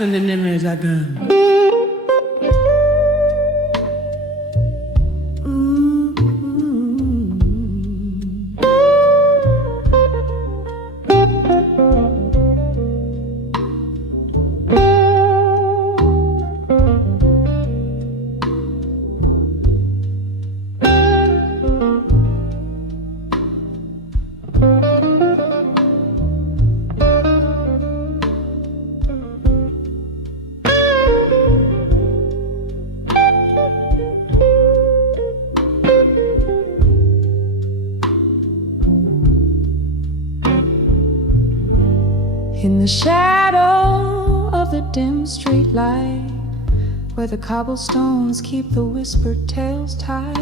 선생님의 작은 In the shadow of the dim street light, where the cobblestones keep the whispered tales tight,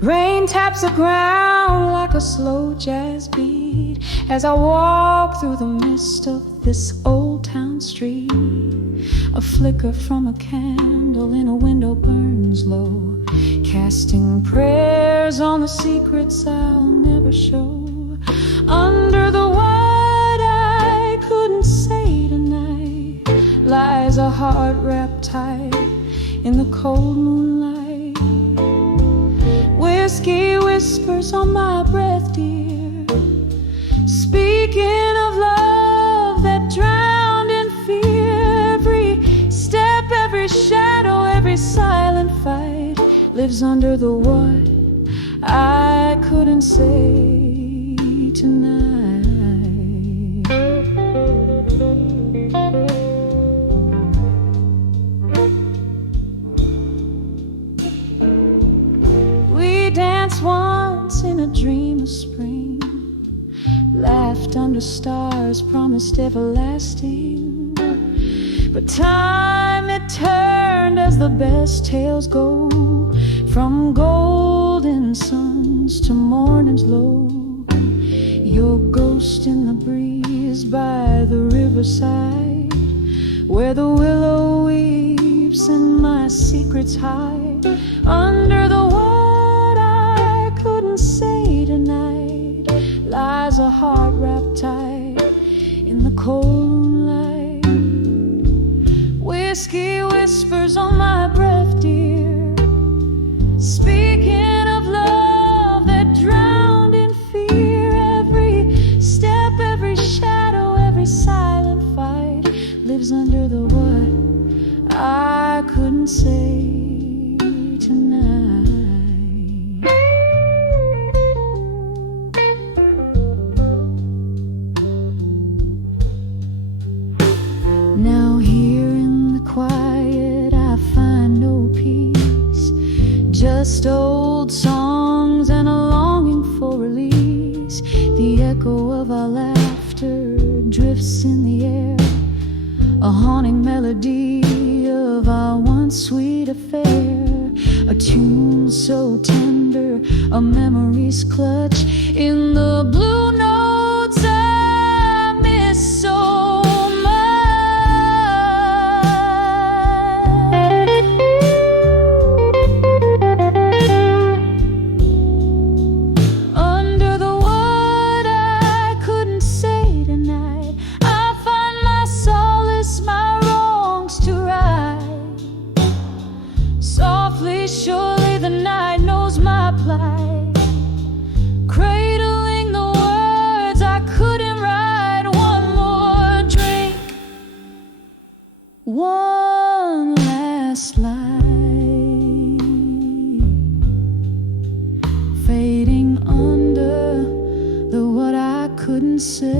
rain taps the ground like a slow jazz beat as I walk through the mist of this old town street. A flicker from a candle in a window burns low, casting prayers on the secrets I'll never show. Under the what I couldn't say tonight lies a heart wrapped tight in the cold moonlight. Whiskey whispers on my breath, dear, speaking of love that drowned in fear. Every step, every shadow, every silent fight lives under the what I couldn't say tonight. We danced once in a dream of spring, laughed under stars, promised everlasting. But time it turned as the best tales go, from golden suns to morning's low. Your ghost in the breeze by the riverside, where the willow weeps and my secrets hide. Under the what I couldn't say tonight lies a heart wrapped tight in the cold moonlight. Whiskey whispers on my breath, dear, speaking of love that drowned in fear. Every step, every shadow, every silent fight lives under the what I couldn't say tonight. Now here in the quiet I find no peace, just old songs and a longing for release. The echo of our laughter drifts in the air, a haunting melody of our once sweet affair. A tune so tender, a memory's clutch in the blue notes I miss so surely the night knows my plight, cradling the words I couldn't write. One more drink, one last light, fading under the what I couldn't say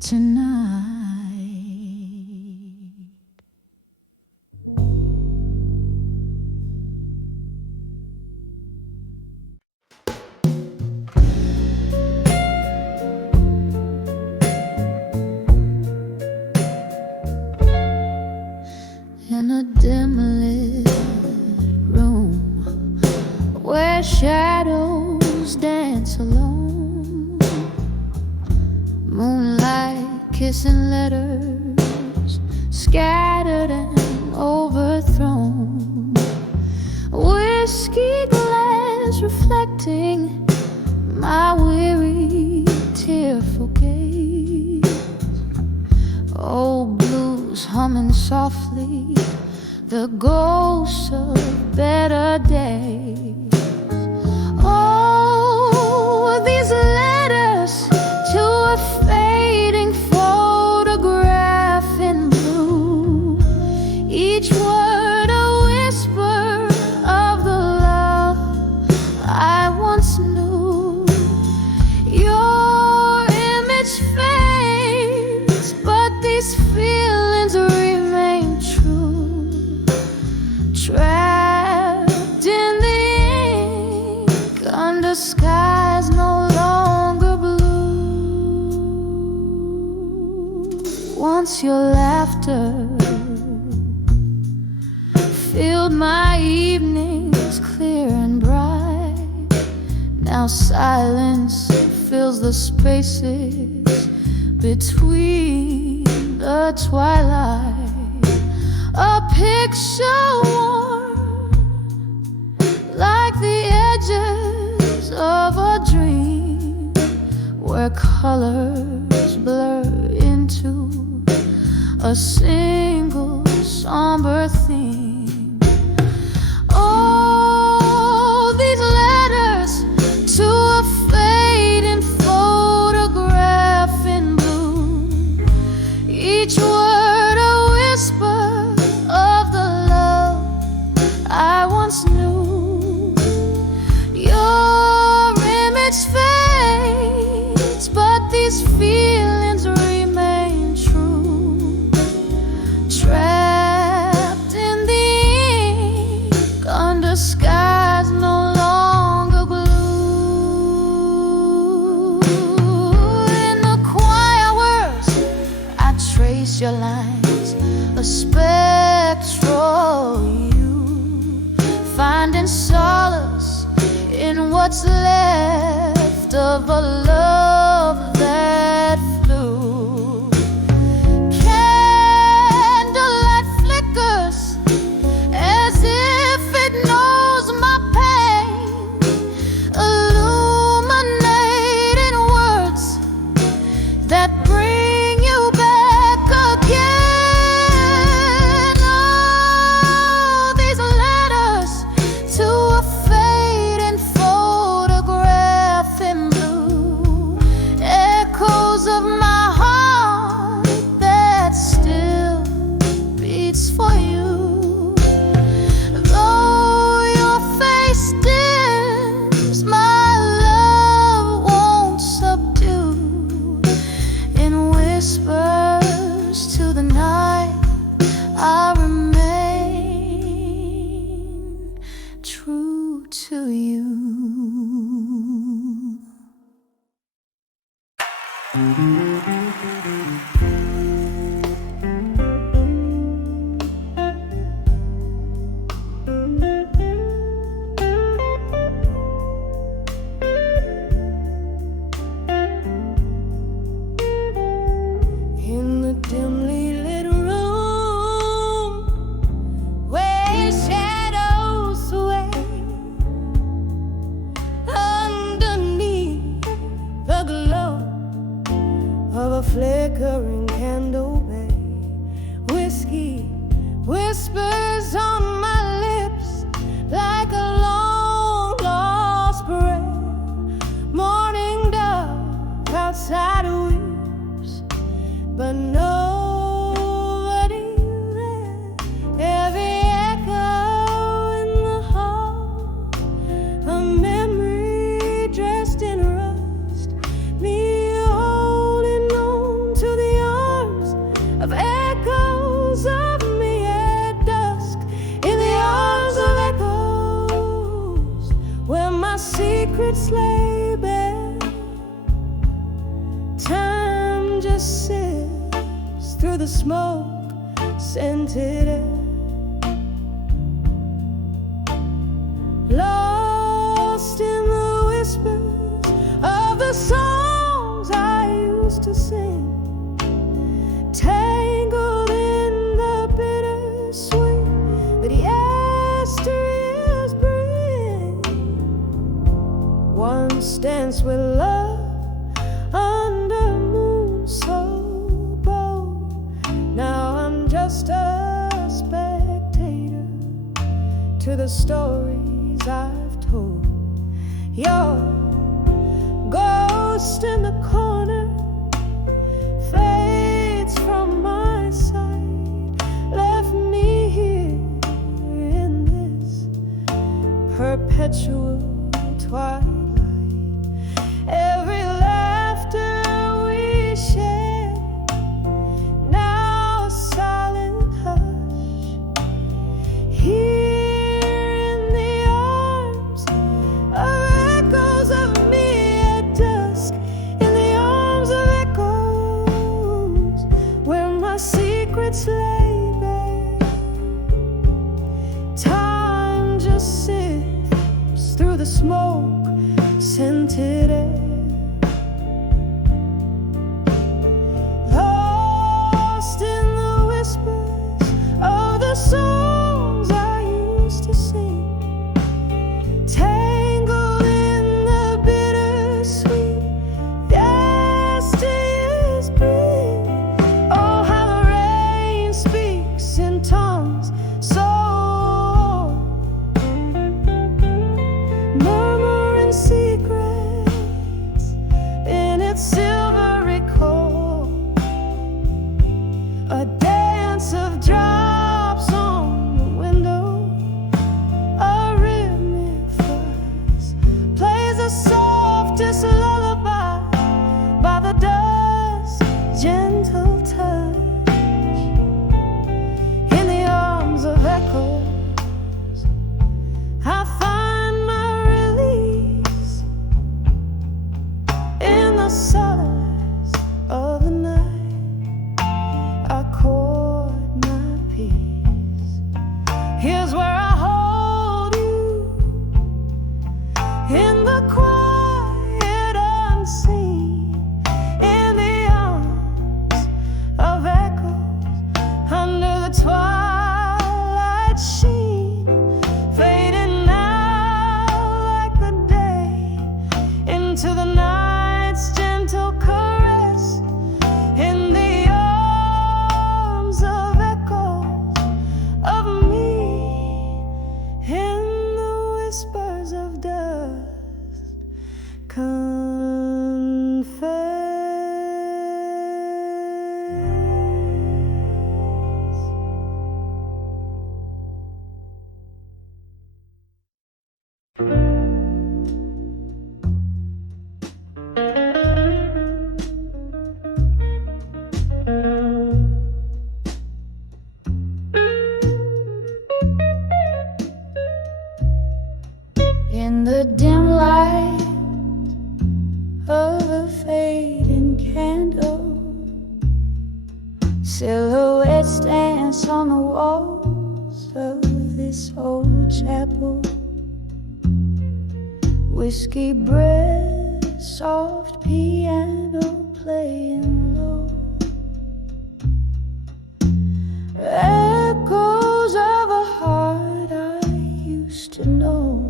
tonight. In a dim lit room where shadows dance alone, moonlight kissing letters scattered and overthrown, whiskey glass reflecting my weary tearful gaze. Old blues humming softly, the ghosts of better days. Oh, these letters to a fading photograph in blue, each word a whisper of the love I once knew. Your image fades, but these feelings remain true. Trapped in the ink under skies no longer blue. Once your laughter filled my evenings clear and bright. Now silence fills the spaces between the twilight. A picture worn like the edges of a dream, where colors blur into a single somber theme. Oh, these letters to a fading photograph in blue, each word a whisper of the love I once knew. Your image fades, but these feelings remain true. Trapped in the ink under skies no longer blue. In the quiet words I trace your lines, a spectral you, finding solace in what's left of a love that flew. Candlelight flickers as if it knows my pain, illuminating words that bring you back again. Oh, these letters to a fading photograph in blue, echoes of my heart that still beats for you. Though your face dims, my love won't subdue. In whispers to the night, I remain true to you. In the dimly lit room where shadows sway underneath the glow of a flickering candle bay, whiskey whispers on my lips like a long lost prayer. Morning dove outside weeps, but nobody there. Every echo in the hall, a memory dressed in rust, me holding on to the arms of echoes of me at dusk, in the arms of echoes where my secrets lay bare. Time just sits through the smoke scented air, lost in the whispers of the songs I used to sing, tangled in the bittersweet that yesteryears bring. Once danced with love under moon so bold, the stories I've told. Your ghost in the corner fades from my sight, left me here in this perpetual twilight. Every laughter we shared, now a silent hush. Here in the arms of echoes of me at dusk, in the arms of echoes where my secrets lay bare. Time just sifts through the smoke-scented air. Lost in the whispers of the songs I used to sing, tangled in the bittersweet yesteryears bring. Oh, how the rain speaks in tongues so murmuring secrets in its silvery core. A dance of drops on the window, a rhythmic fuzz plays the softest lullaby by the dusk's gentle touch. In the arms of echoes, I find my release. In the solace of the night, I chord my peace. Here's where I hold you, in the quiet unseen, in the arms of echoes, under the twilight sheen, fading now like the day into the night's gentle caress. In the arms of echoes of me, in the whispers of dust, confess. In the dim light of a fading candle, silhouettes dance on the walls of this old chapel. Whiskey breath, soft piano playing low, echoes of a heart I used to know.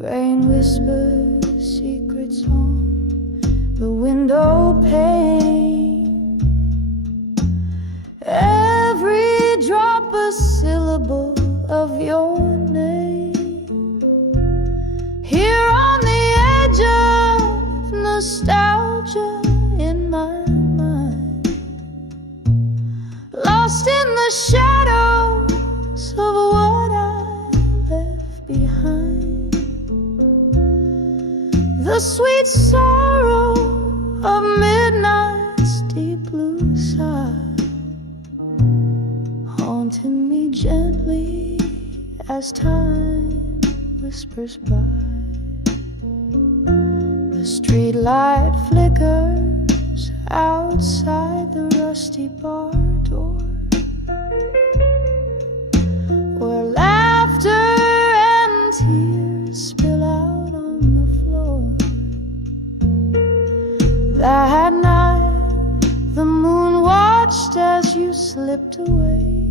Rain whispers secrets on the window pane, every drop a syllable of your name. Here on the edge of nostalgia in my mind, lost in the shadows of what I left behind. The sweet sorrow of midnight's deep blue sigh, haunting me gently as time whispers by. The street light flickers outside the rusty bar door, where laughter and tears spill out on the floor. That night the moon watched as you slipped away,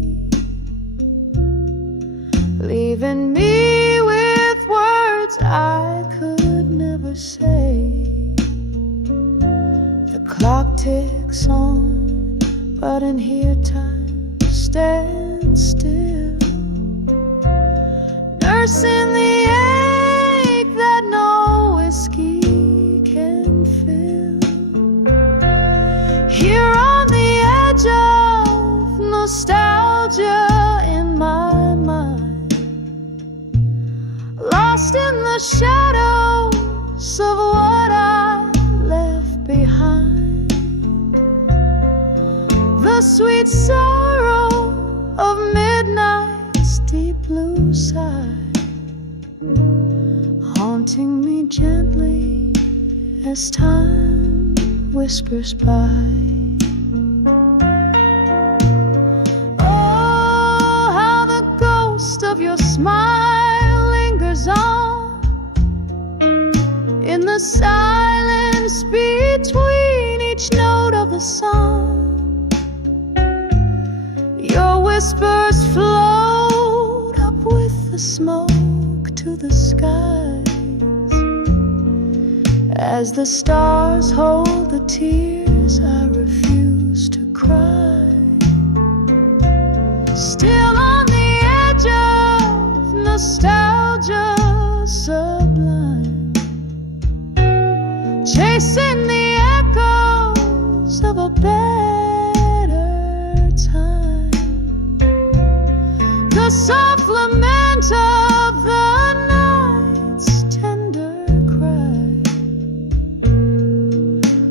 leaving me with words I could never say. The clock ticks on, but in here time stand still, nursing the ache that no whiskey can fill. Here on the edge of nostalgia in my mind, lost in the shadows of what I left behind, the sweet sorrow of midnight's deep blue side, haunting me gently as time whispers by. Oh, how the ghost of your smile lingers on in the silence between each note of the song. Your whispers float up with the smoke to the skies, as the stars hold the tears I refuse to cry. Still on the edge of nostalgia sublime, chasing the echoes of a better time, the soft lament of the night's tender cry,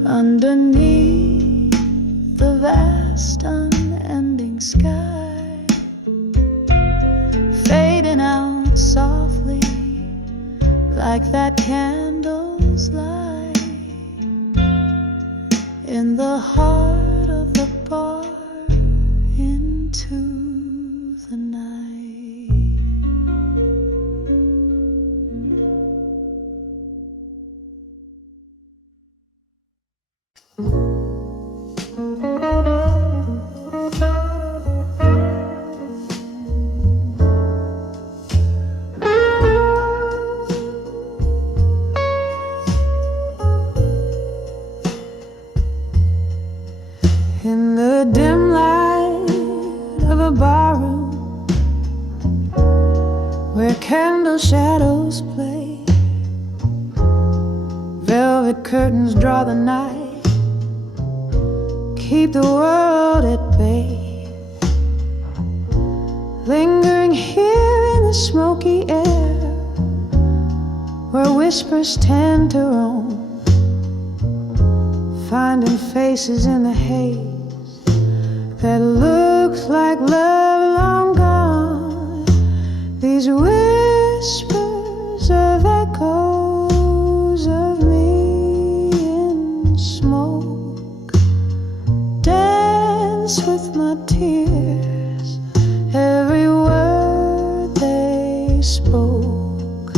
underneath the vast unending sky, fading out softly like that candle's light in the heart of the bar into the night. In the dim light of a barroom where candle shadows play, velvet curtains draw the night, keep the world at bay. Lingering here in the smoky air, where whispers tend to roam, finding faces in the haze that looks like love long gone. These whispers of echoes of me in smoke dance with my tears, every word they spoke,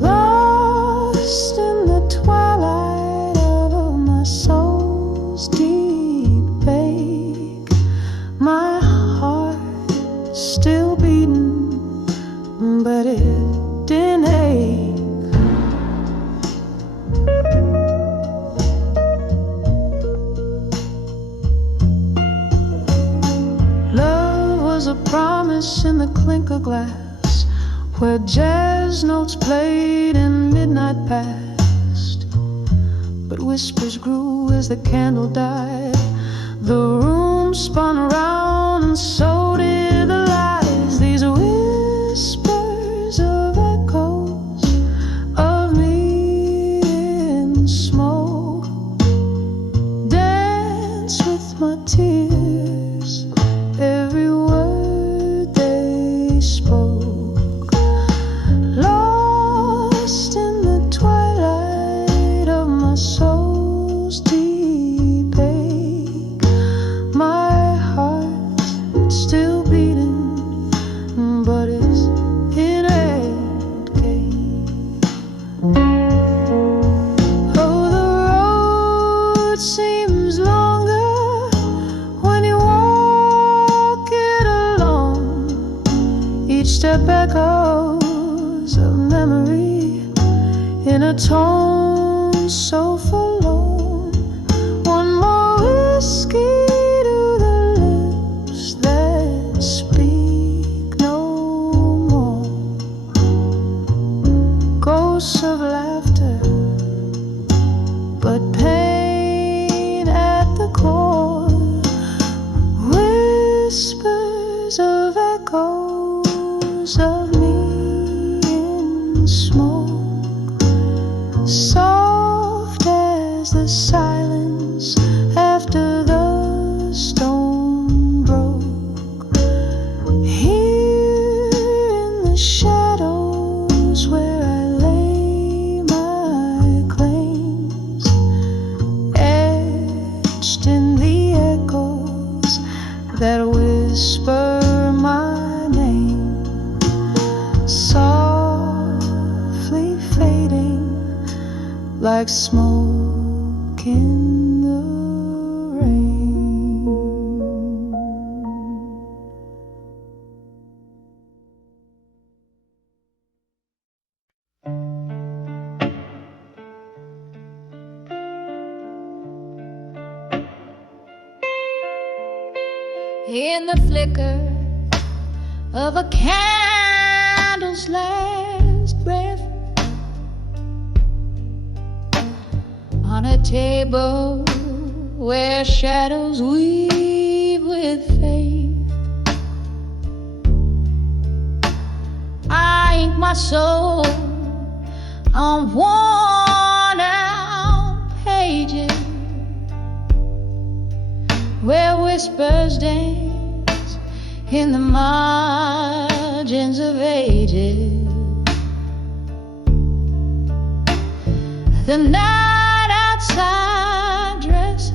lost in the twilight of my soul's deep ache. My heart still beating, but it didn't ache. Love was a promise in the clink of glass, where jazz notes played and midnight passed, but whispers grew as the candle died. The room spun around and so did the lies. These whispers of echoes of me in smoke dance with my tears, every word they spoke, lost in the twilight of my soul's deep ache. My heart still beating, but it's in end game. Oh, the road seems longer when you walk it alone. Each step echoes of memory in a tone so forlorn. One more whiskey to the lips that the silence after the storm broke. Here in the shadows where I lay my claims, etched in the echoes that whisper my name, softly fading like smoke in the rain. In the flicker of a candle's last breath, on a table where shadows weave with faith, I ink my soul on worn out pages where whispers dance in the margins of ages. The night outside dresses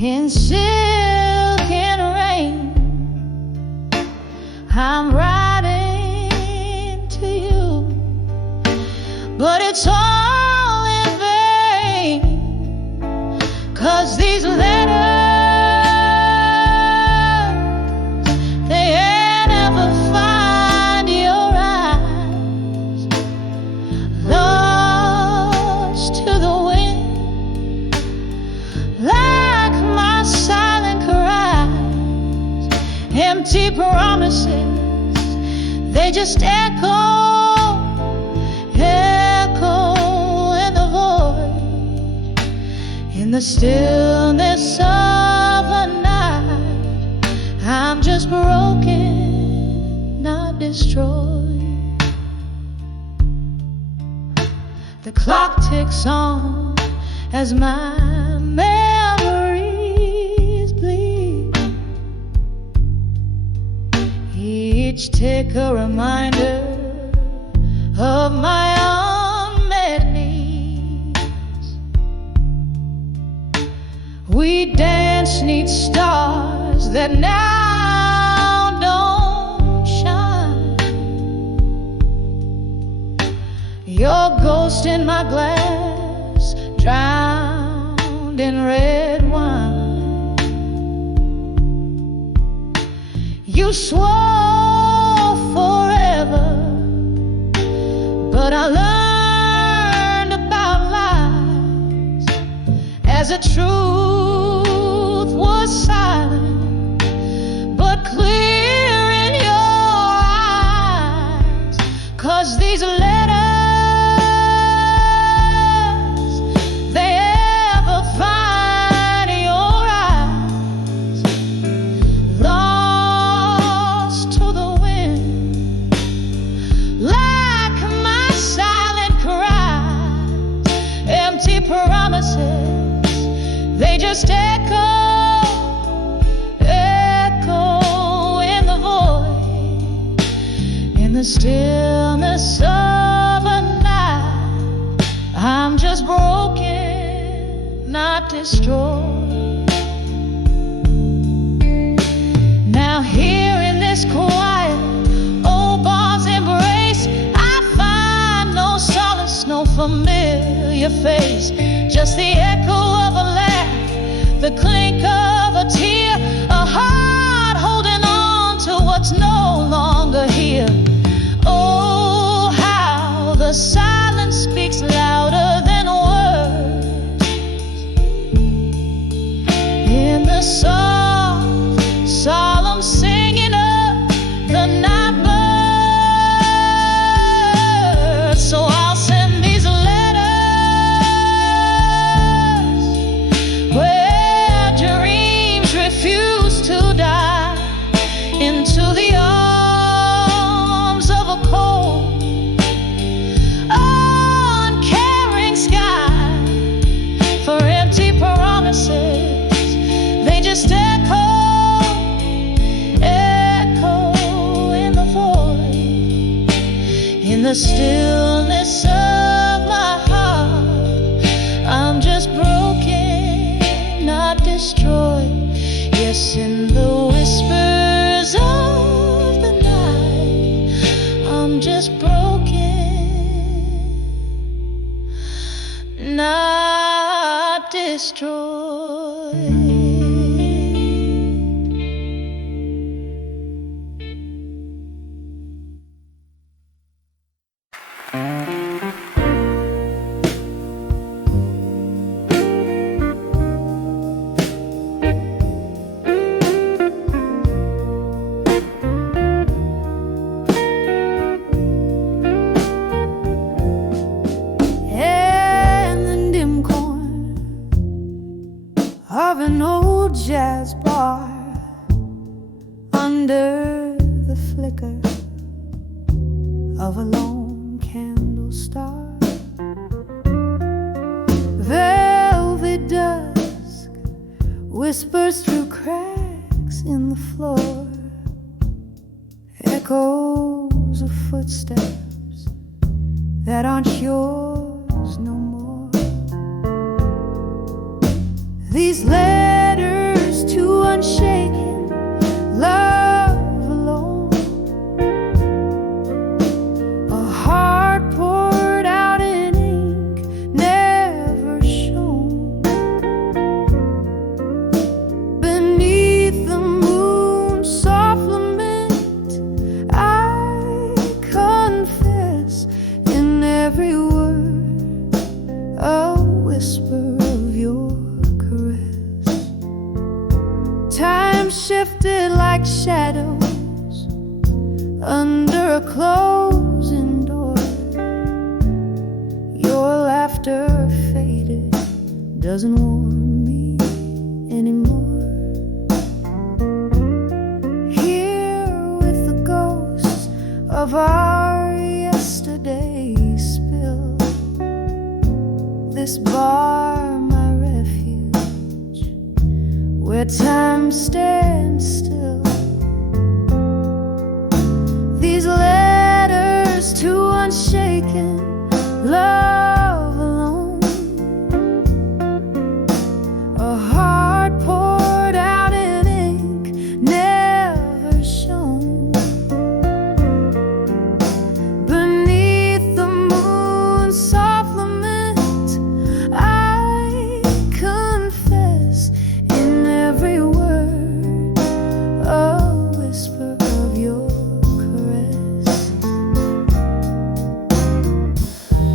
in silk and rain. I'm writing to you, but it's all in vain, 'cause these letters, they never find your eyes. Lost to the wind, like my silent cries. Empty promises, they just echo in the void. In the stillness of a night, I'm just broken, not destroyed. The clock ticks on as my memories bleed, each tick a reminder of my unmet needs. We dance 'neath stars that now don't shine. Your ghost in my glass, drowned in red wine. You swore forever, but I learned about lies as the truth was silent, but clear in your eyes. 'Cause these letters, they ever find your eyes. Lost to the wind, like my silent cries. Empty promises, they just echo in the void. In the stillness of a night, I'm just broken, not destroyed. Now here in this quiet old bar's embrace, I find no solace, no familiar face, just the echo of a laugh, the clink of a tear, a heart holding on to what's no longer here. Oh, how the silence speaks louder than words. In the soft, solemn singing of the night bird. So I'll send these letters where dreams refuse to die, into the arms of a cold, the stillness of my heart. I'm just broken, not destroyed. Yes, in the whispers of the night, I'm just broken, not destroyed. Of an old jazz bar, under the flicker of a lone candle star, velvet dusk whispers through cracks in the floor, echoes of footsteps that aren't yours no more. These letters to unshaken love alone, a heart poured out in ink never shown. Beneath the moon's soft lament, I confess in every word a whisper of your time shifted like shadows under a closing door. Your laughter faded, doesn't warm me anymore. Here with the ghosts of our yesterday spill, this bar my refuge, where time stands still. These letters to unshaken love alone, a heart poured out in ink never shown. Beneath the moon's soft lament, I confess in every word a whisper of your caress.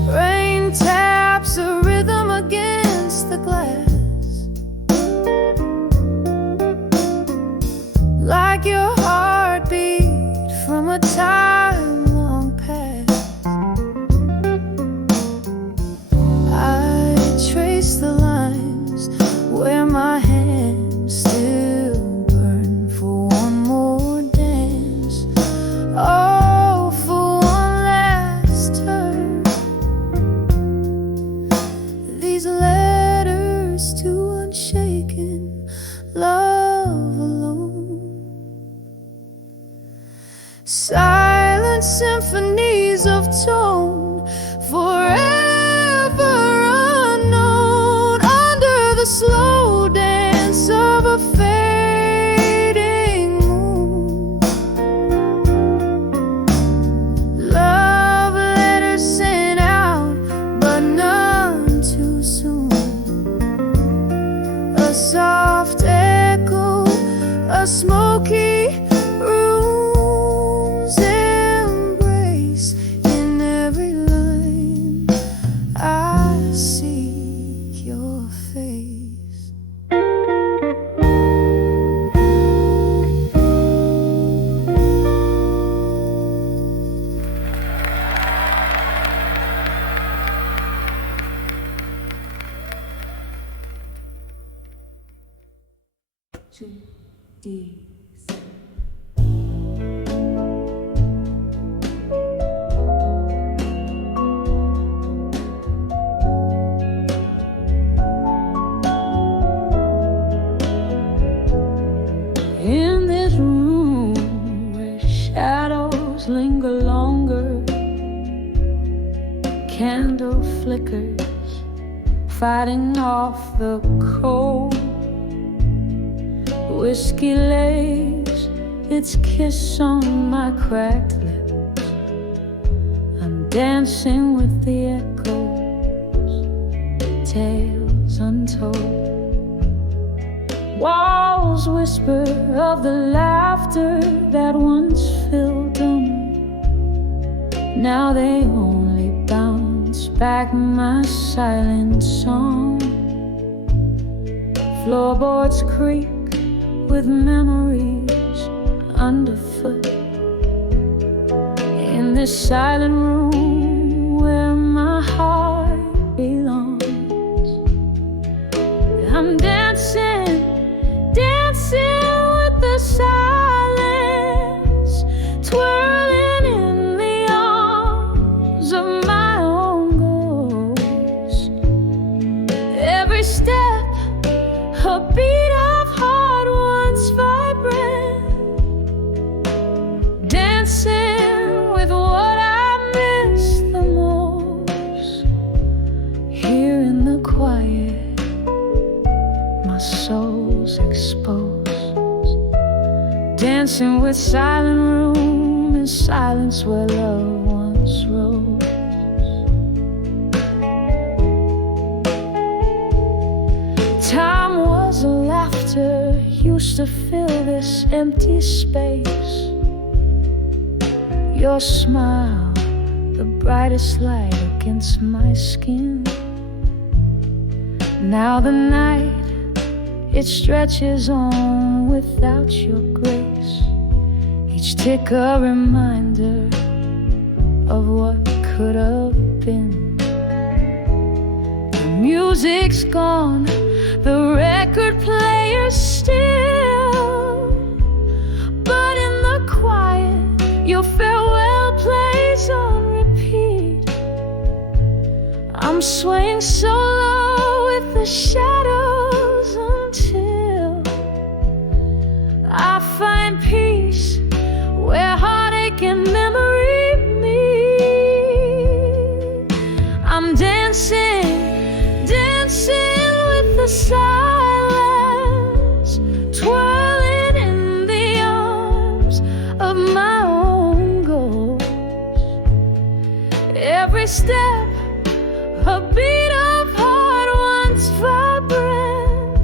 Rain taps a rhythm against the glass, like your heartbeat from a time long past. I trace the lines where my hands still burn for one more dance. Oh, for one last turn. These letters to unshaken love alone, silent symphonies of tone, forever unknown, under the slow dance of a fading moon. Love letters sent out, but none too soon. A soft echo, a smoky room's embrace. In every line I seek your face. Two D's. In this room where shadows linger longer, fighting off the cold. Whiskey lays its kiss on my cracked lips. I'm dancing with the echoes, tales untold. Walls whisper of the laughter that once filled them. Now they only bounce back my silent song. Floorboards creak with memories underfoot. In this silent room where my heart belongs, I'm dancing, dancing with the silence, twirling in the arms of my own ghost. Every step, a beat of heart once vibrant, dancing with what I miss the most. Here in the quiet, my soul's exposed. Dancing with silent room in silence where love once rose. Time was a laughter used to fill this empty space. Your smile, the brightest light against my skin. Now the night, it stretches on without your grace. Each tick a reminder of what could have been. The music's gone, the record player's still, but in the quiet, your farewell plays on repeat. I'm swaying so low with the shadows until I find peace where heartache and memory meet. I'm dancing, dancing with the silence, twirling in the arms of my own ghost. Every step, a beat of heart once vibrant,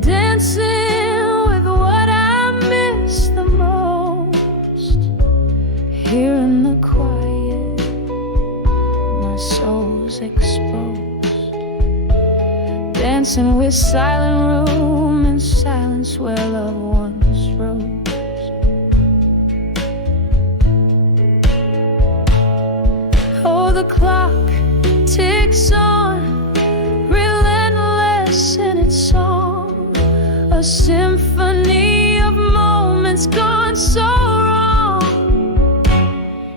dancing with what I miss the most. Here in the quiet, my soul's exposed. Dancing with silent room in silence where love once rose. Oh, the clock ticks on, relentless in its song, a symphony of moments gone so wrong.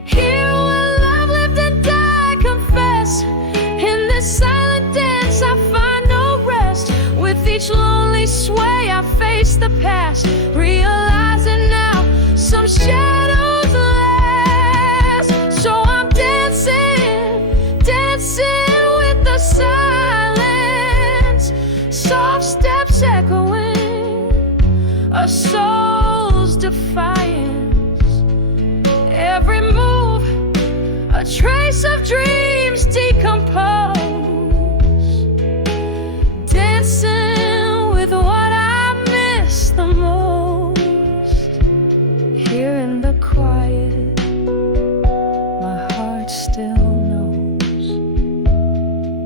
Here where love lived and died, confess, in this silent dance I find no rest. With each lonely sway I face the past, realizing now some shadows last. So I'm dancing, dancing with the silence, soft steps echoing a soul's defiance. Every move, a trace of dreams decomposed. Dancing with what I miss the most. Here in the quiet, my heart still knows.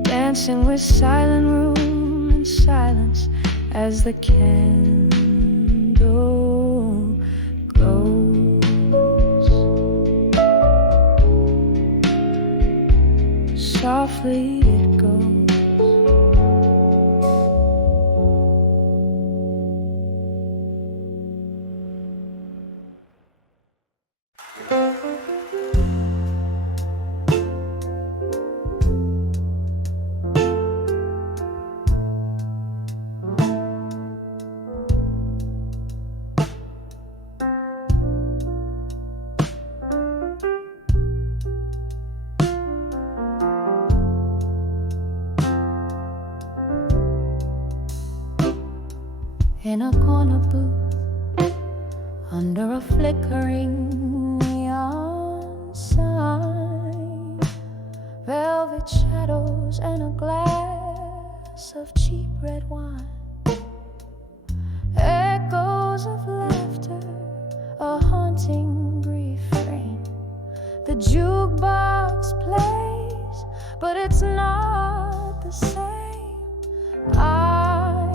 Dancing with silent room and silence as the candle glows. Softly it goes. in a corner booth under a flickering neon sign, velvet shadows and a glass of cheap red wine, echoes of laughter, a haunting refrain. The jukebox plays, but it's not the same. I'm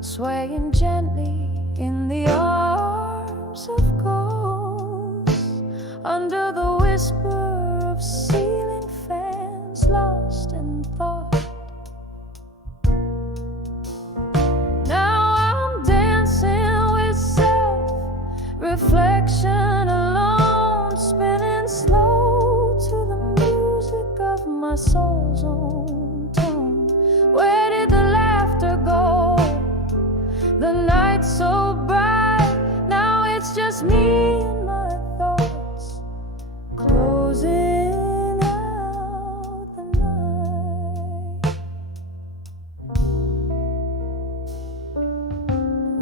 swaying gently in the arms of ghosts, under the whisper of ceiling fans, lost in thought. Now I'm dancing with self-reflection alone, spinning slow to the music of my soul's own tone. Where did the laughter go? The night's so bright, now it's just me and my thoughts, closing out the night.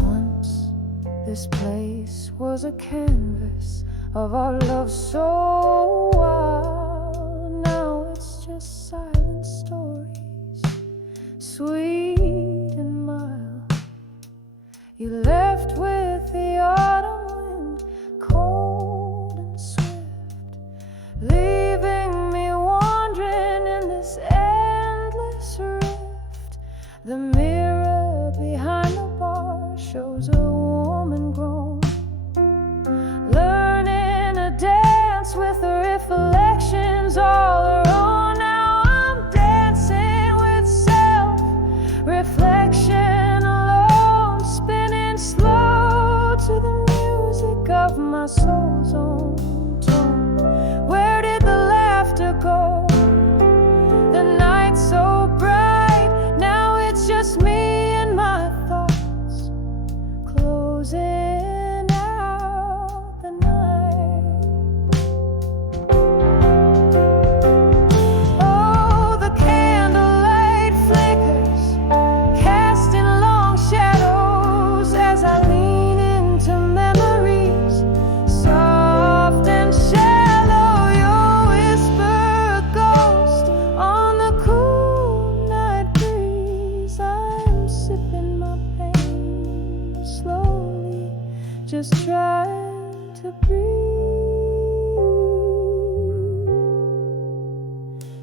Once this place was a canvas of our love so wild, now it's just silent stories, sweet and mild. You left with the autumn wind, cold and swift, leaving me wandering in this endless rift. The mirror behind the bar shows a woman grown, learning to dance with her reflections all her own. Now I'm dancing with self-reflection alone, spinning slow to the music of my soul's own tone. Where did the laughter go? The night's so bright, now it's just me and my thoughts, closing out the night. Oh, the candlelight flickers, casting long shadows as I lean into memories, soft and shallow. Your whisper, a ghost on the cool night breeze. I'm sipping my pain slowly, just trying to breathe.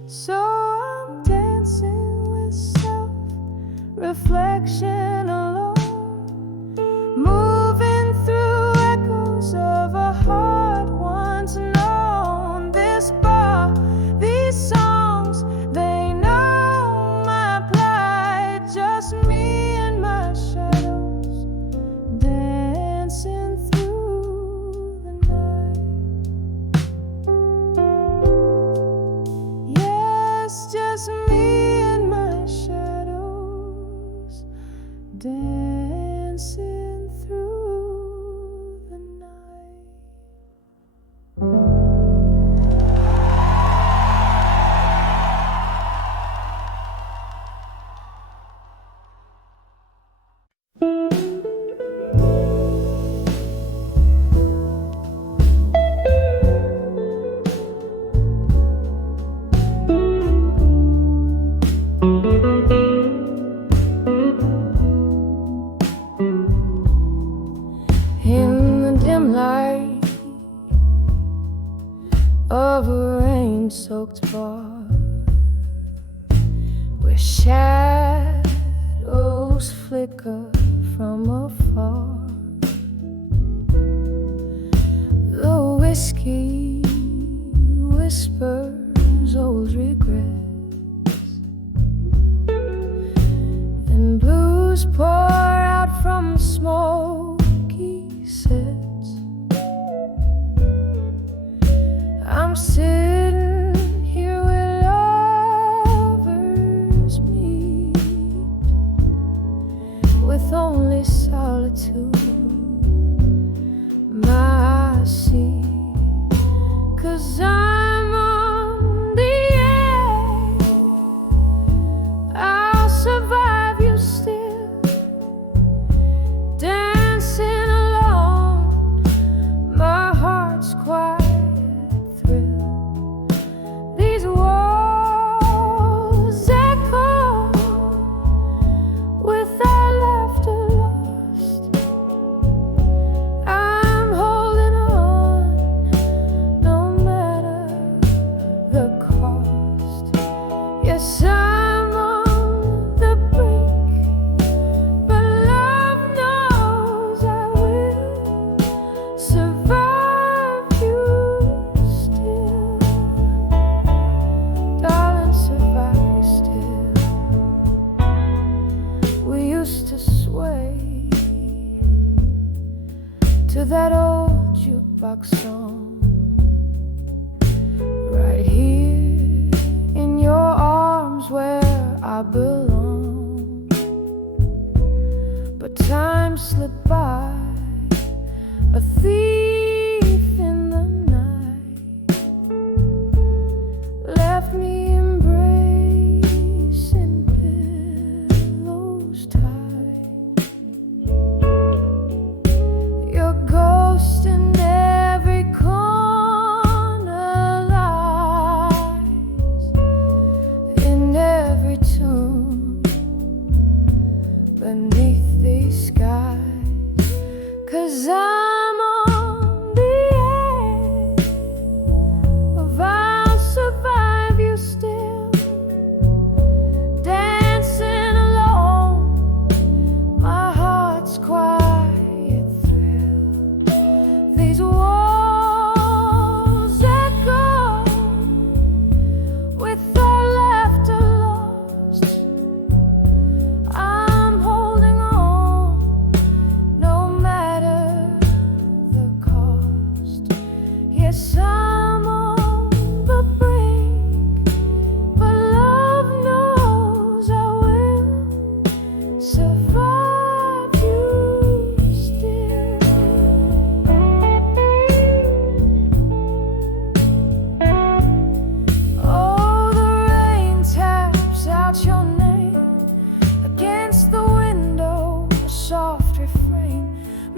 So I'm dancing with self-reflection alone, moving through echoes of a heart once known. This bar, these songs, they know my plight. Just me and my shadows, dancing through the night. Yes, just me and my shadows, dancing through the night. In the dim light of a rain-soaked bar, where shadows flicker from afar, the whiskey whispers old regrets, and blues pour out from smoky sets. I'm sitting here where lovers meet, with only solitude my seat. 'Cause I'm on the edge, I'll survive you still. that old jukebox song, right here in your arms where I belong. But time slipped by, a thief in the night, left me embracing pillows tight. Your ghost in every corner lies, in every tomb beneath these skies. 'Cause I'm on the edge of I'll survive you still, dancing alone, my heart's quiet thrill. These walls echo with our laughter lost. I'm holding on, no matter the cost. Yes, I'm on the brink, but love knows I will survive you still. Oh, the rain taps out your name against the window, a soft refrain.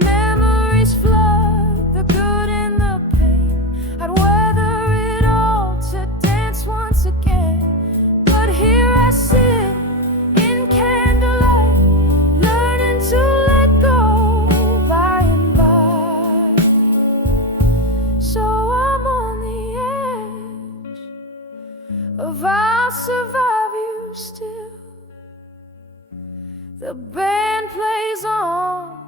Memories flood, the good and the pain. I'd weather it all to dance once again. But here I sit in candlelight, learning to let go by and by. So I'm on the edge of I'll survive you still. The band plays on,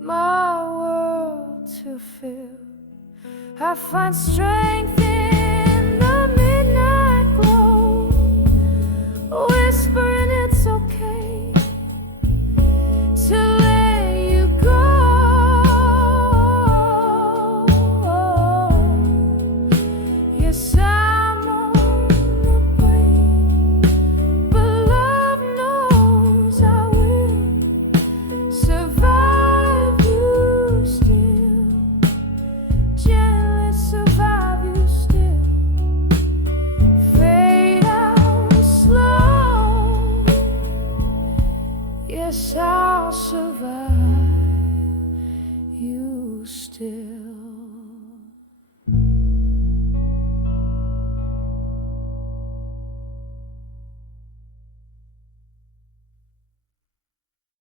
my world to fill. I find strength in the midnight glow, whispering it's okay to let you go. Yes, I'm on the brink, but love knows I will survive you still, gently survive you still. Fade out slow. Yes, I'll survive you still.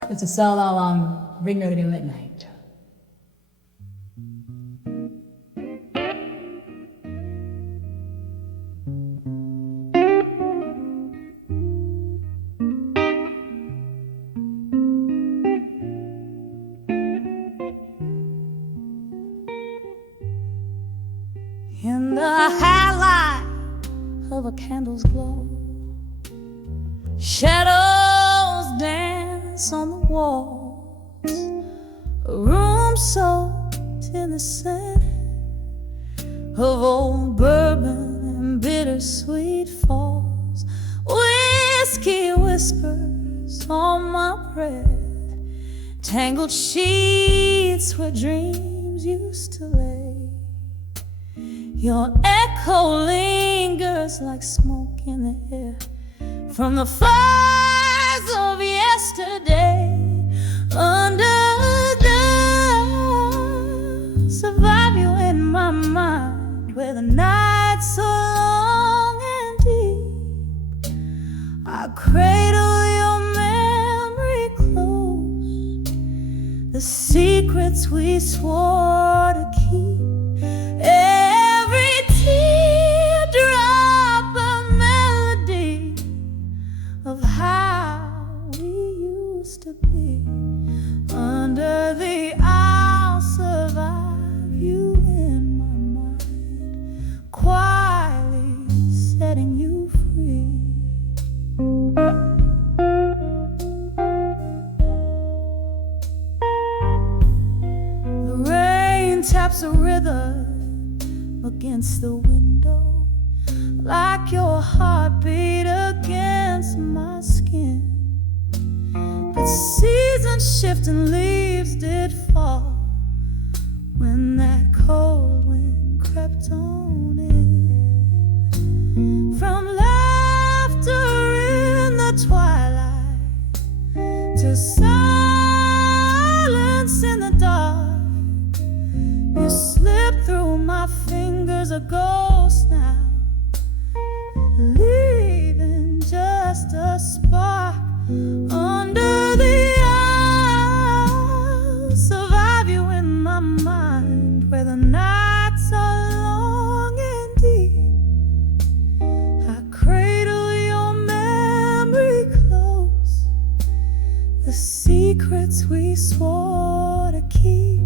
It's a solo on Ringnoted in Midnight. In the highlight of a candle's glow, shadows dance on the walls, a room soaked in the scent of old bourbon and bittersweet falls. Whiskey whispers on my breath, tangled sheets where dreams used to lay. Your echo lingers like smoke in the air from the fires of yesterday. Under the survive you in my mind, where the night's so long and deep. I cradle your memory close, the secrets we swore to keep. Every teardrop a melody of how we used to be. Under the I'll survive you in my mind, quietly setting you free. The against the window, like your heartbeat against my skin. But seasons shift and leaves did fall when that cold wind crept on in. From laughter in the twilight to silence in the dark, you slip through my fingers, a ghost now, leaving just a spark under the I'll survive you in my mind, where the nights are long and deep. I cradle your memory close, the secrets we swore to keep.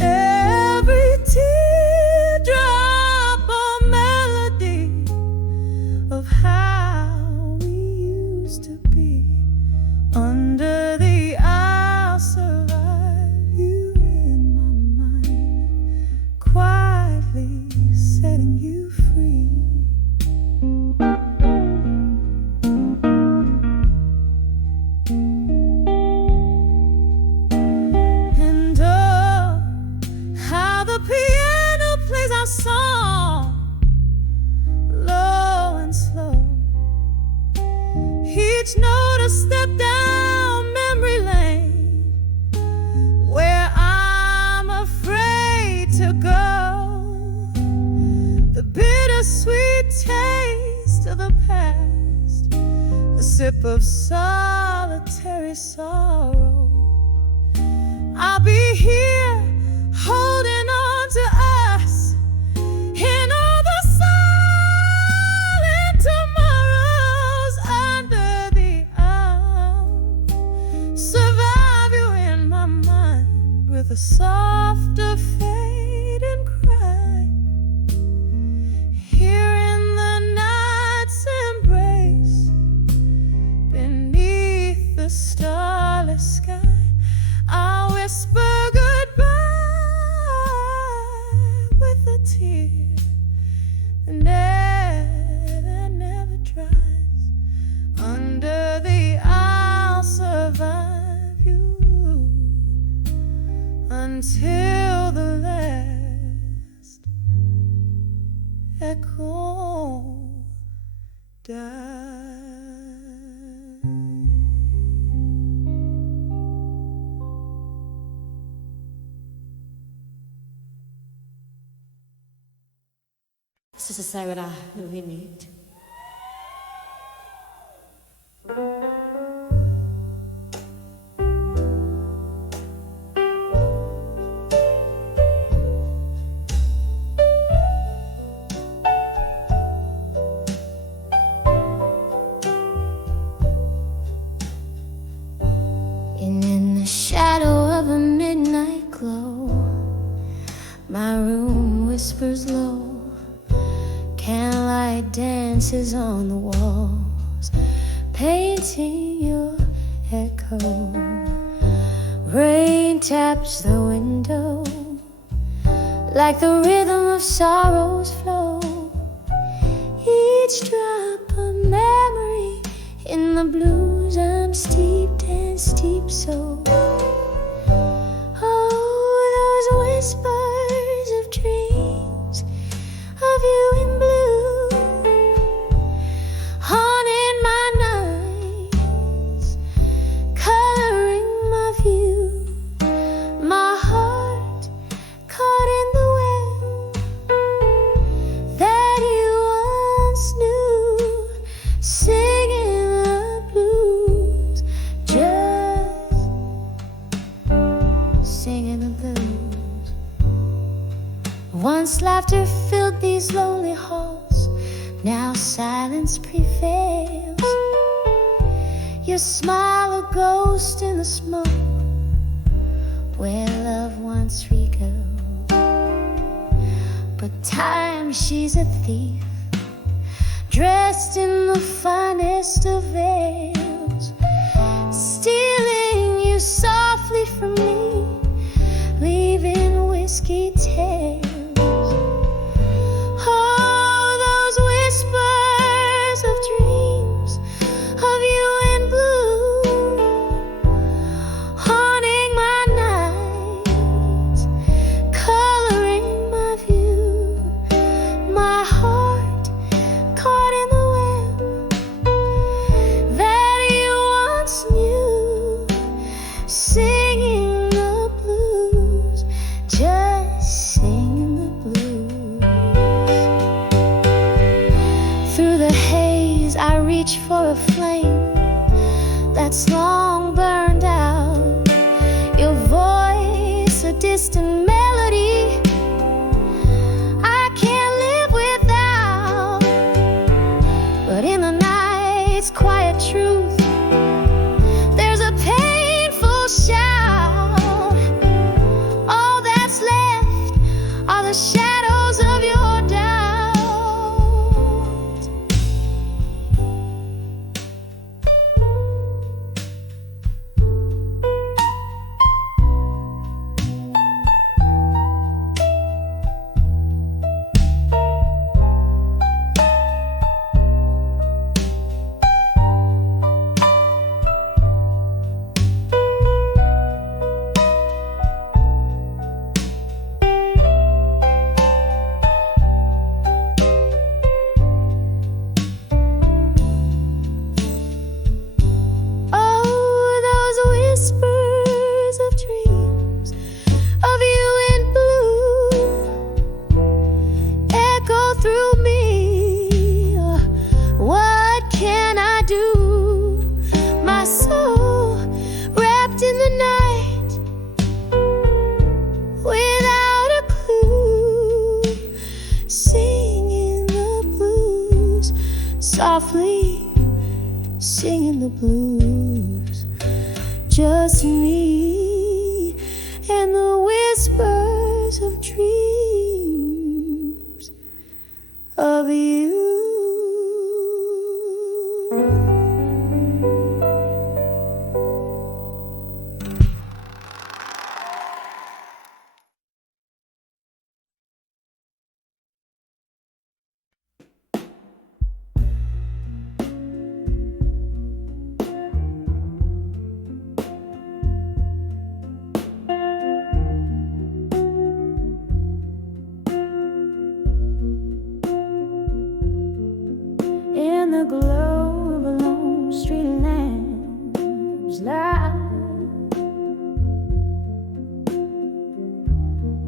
Every teardrop a melody of how we used to be. Under the I'll survive you in my mind, quietly setting you free. And oh, how the piano plays our song, low and slow. Each note a step down memory lane, where I'm afraid to go. The bittersweet taste of the past, the sip of solitary sorrow. I'll be here holding on to us in all the silent tomorrows. Under the I'll survive you in my mind, with a softer fading cry. Here in the night's embrace, beneath the starless sky, I'll whisper goodbye with a tear that never dries. Under the I'll survive you until the last echo dies. Så säger det limit. And in the shadow of a midnight glow, my room whispers low. Candlelight dances on the walls, painting your echo. Rain taps the window like the rhythm of sorrow's flow. Each drop a memory in the blues. I'm steeped and steep so. Oh, those whispers of dreams of you in blue, haunting my nights, coloring my view. My heart caught in the web that you once knew, singing the blues, just singing the blues. Once laughter filled these lonely halls, now silence prevails. Your smile a ghost in the smoke, where love once recalled. But time, she's a thief, dressed in the finest of veils, stealing you softly from me, leaving whiskey tales. flame that's long burned out. Your voice, a distant melody I can't live without. But in the night's quiet truth, there's a painful shout. All that's left are the shadows of your doubt. Softly singing the blues, just me and the whispers of dreams of you. In the glow of a lone street lamp's light,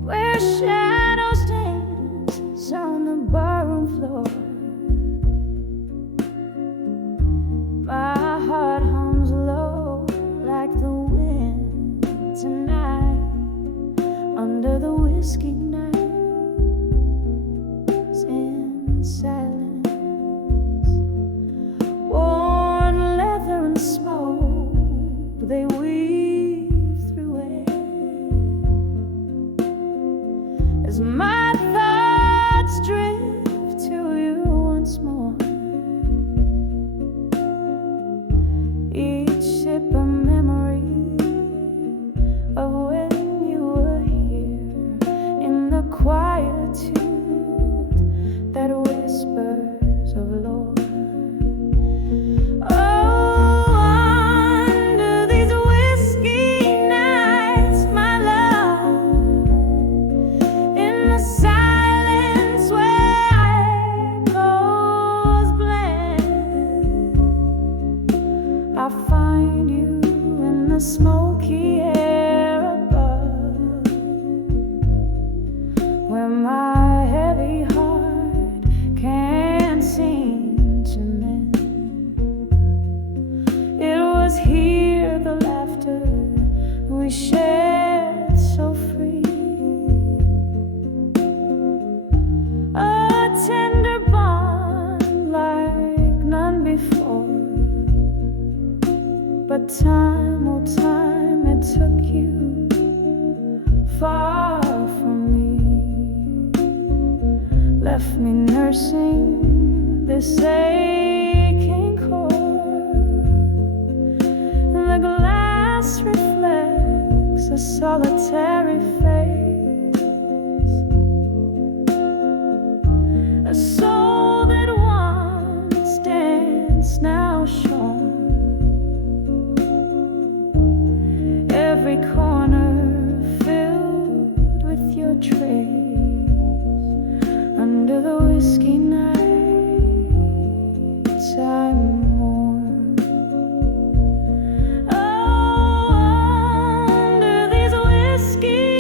where shadows dance on the barroom floor, my heart hums low like the wind tonight under the whiskey nights in silence. Smoke, they weave through it as my thoughts drift to you once more. Each sip a memory of when you were here in the quietude that whispers of lore. I find you in the smoky air above, where my heavy heart can't seem to mend. It was here the laughter we shared so free, a tender bond like none before. But time, oh time, it took you far from me, left me nursing this aching chord. The glass reflects a solitary face, a soul that once danced now shone. Every corner filled with your trace under the whiskey nights I mourn. Oh, under these whiskey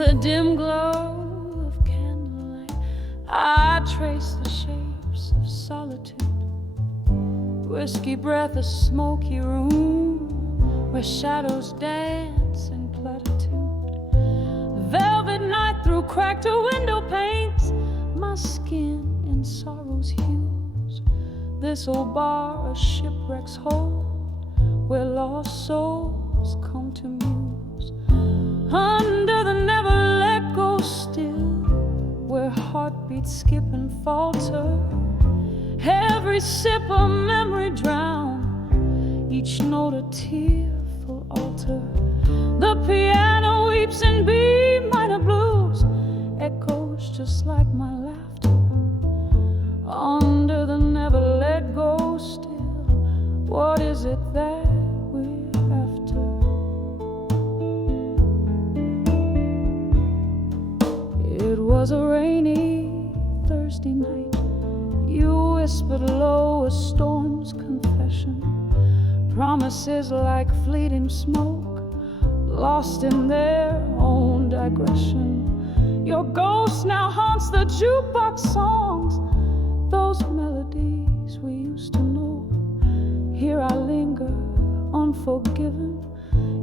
the dim glow of candlelight, I trace the shapes of solitude. Whiskey breath, a smoky room where shadows dance in platitude. Velvet night through cracked window panes, my skin in sorrow's hues. This old bar, a shipwreck's hold, where lost souls come to muse. Under the never let go still, where heartbeats skip and falter. Every sip a memory drown, each note a tearful altar. The piano weeps in B minor blues, echoes just like my laughter. Under the never let go still, what is it that we're after? It was a rainy Thursday night. You whispered low a storm's confession. Promises like fleeting smoke, lost in their own digression. Your ghost now haunts the jukebox songs, those melodies we used to know. Here I linger, unforgiven,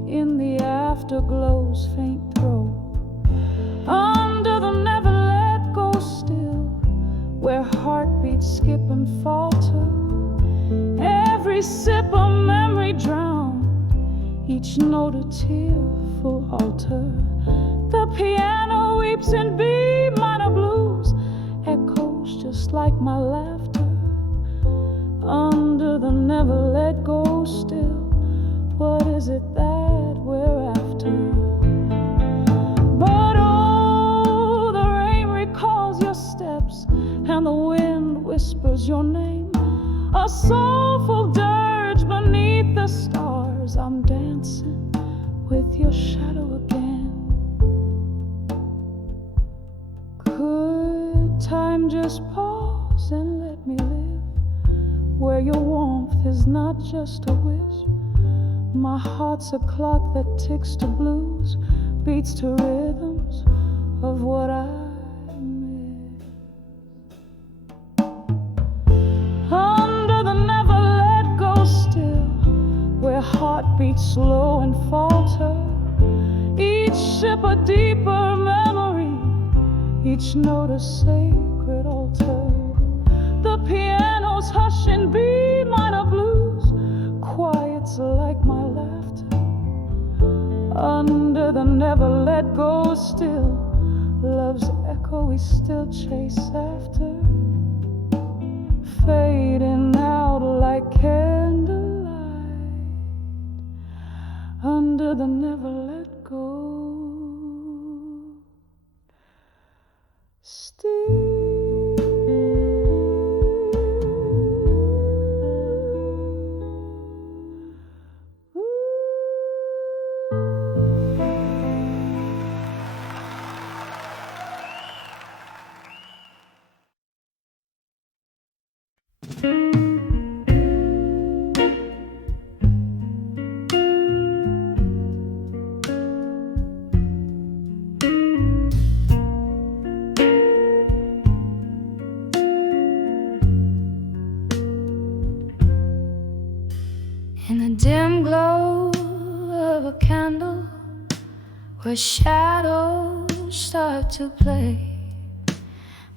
in the afterglow's faint throe. Under the never let go still, where heartbeats skip and falter. Every sip a memory drown, each note a tearful altar. The piano weeps in B minor blues, echoes just like my laughter. Under the never let go still, what is it that we're after? But oh, the rain recalls your steps, and the wind whispers your name. A soulful dirge beneath the stars, I'm dancing with your shadow again. Could time just pause and let me live where your warmth is not just a wisp? My heart's a clock that ticks to blues, beats to rhythms of what I miss. Under the never let go still, where heartbeats slow and falter. Each sip a deeper memory, each note a sacred altar. The piano's hush in B minor blues, quiets like my laughter. Under the never let go still, love's echo we still chase after. Fading out like candlelight, under the never let go still. In the dim glow of a candle, where shadows start to play,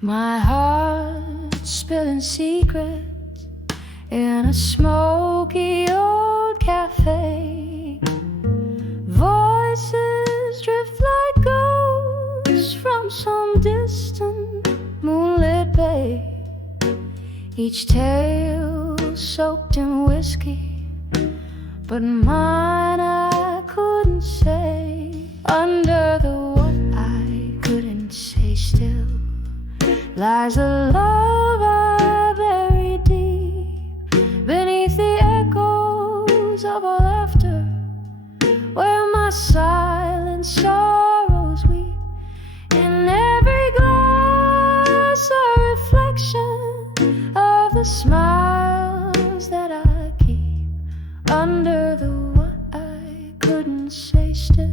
my heart spilling secrets in a smoky old cafe. Voices drift like ghosts from some distant moonlit bay, each tale soaked in whiskey, but mine I couldn't say. Under the what I couldn't say still lies a love I buried deep beneath the echoes of our laughter, where my silent sorrows weep. In every glass a reflection of the smiles that I keep. Under the what I couldn't say still.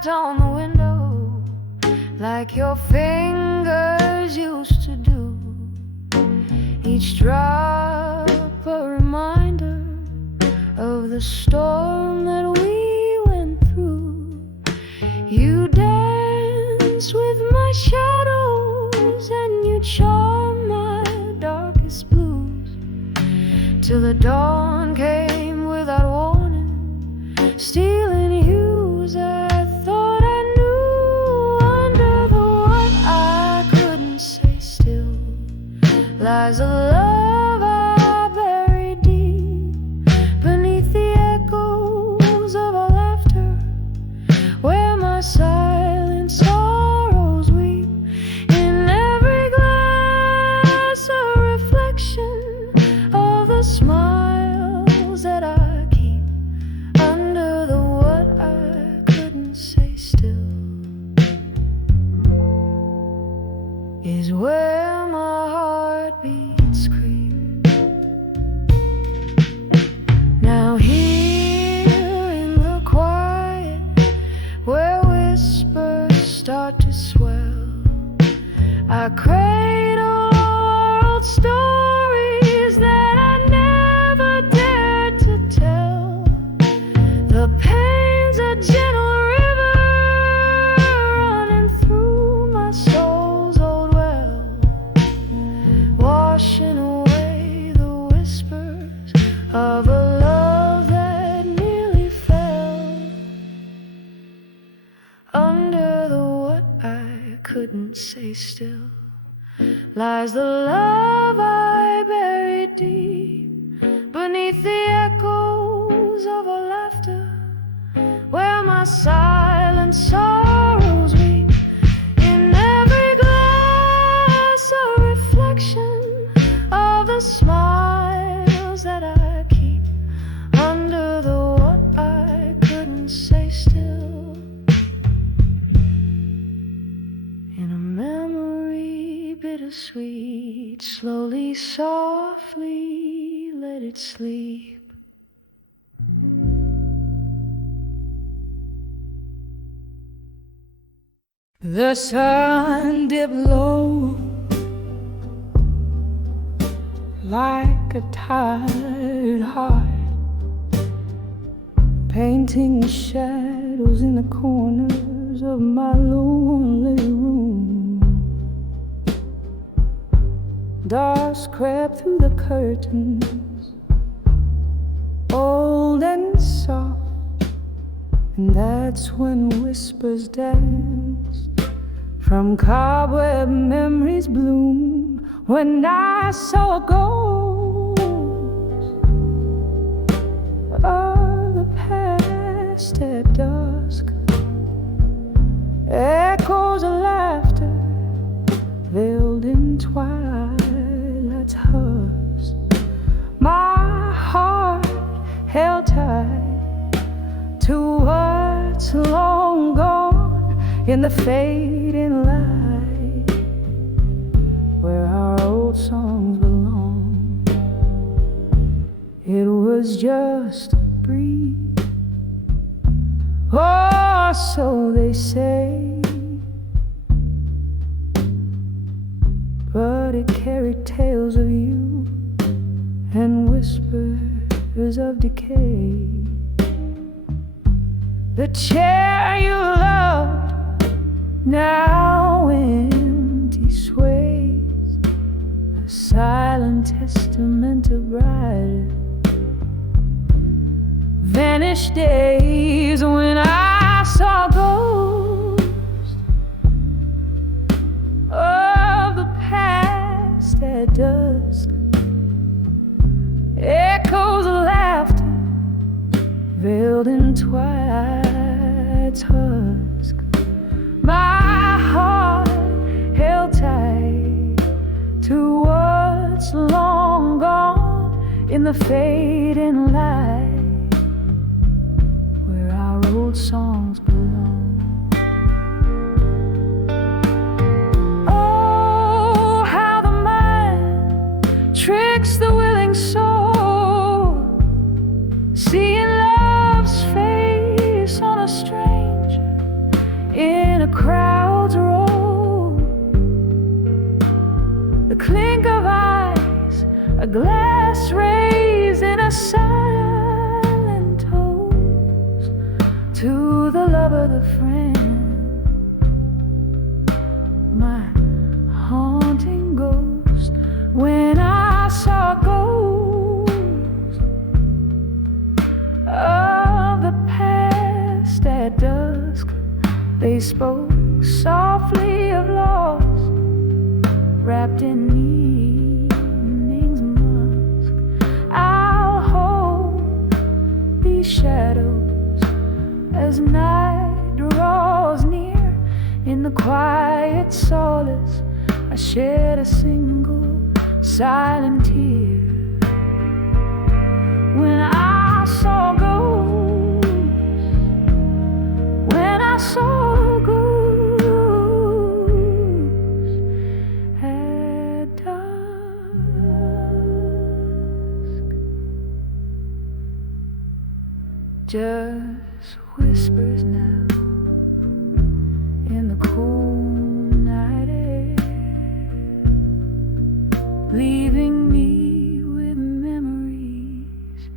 tapped on the window like your fingers used to do. Each drop a reminder of the storm that we went through. You danced with my shadows and you charmed my darkest blues, till the dawn came without warning, stealing hues I thought I knew. Under the what I couldn't say still lies a love I buried deep beneath the echoes of our laughter, where my silent sorrows weep. In every glass a reflection of the smiles that I keep. Under the what I couldn't say still is where my heart beats creep. Now here in the quiet, where whispers start to swell, I cradle old stories that I never dared to tell. The pain's a gentle river running through my soul's old well, washing away the whispers of a love that nearly fell. Under the what I couldn't say still lies the love I buried deep beneath the echoes of our laughter, where my silent sorrows weep. In every glass a reflection of the smiles that I keep. Under the what I couldn't say still, in a memory bittersweet, slowly, softly let it sleep. The sun dipped low like a tired heart, painting shadows in the corners of my lonely room. Dusk crept through the curtains, old and soft, and that's when whispers danced from cobweb memories bloom. When I saw a ghost of the past at dusk, echoes of laughter veiled in twilight's husk. My heart held tight to what's long gone in the fading light, where our old songs belong. It was just a breeze, or so they say, but it carried tales of you and whispers of decay. The chair you loved now empty sways, a silent testament of brighter vanished days. When I saw ghosts of the past at dusk, echoes of laughter veiled in twilight's husk. My heart held tight to what's long gone in the fading light, where our old songs belong. Oh, how the mind tricks the willing soul, seeing love's face on a stranger a glass raised in a silent toast to the lover, the friend, my haunting ghost. When I saw a ghost of the past at dusk, they spoke softly of loss, wrapped in evening's musk. I'll hold these shadows as night draws near. In the quiet solace, I shed a single silent tear. When I saw ghosts, when I saw ghosts at dusk, just whispers now in the cool night air, leaving me with memories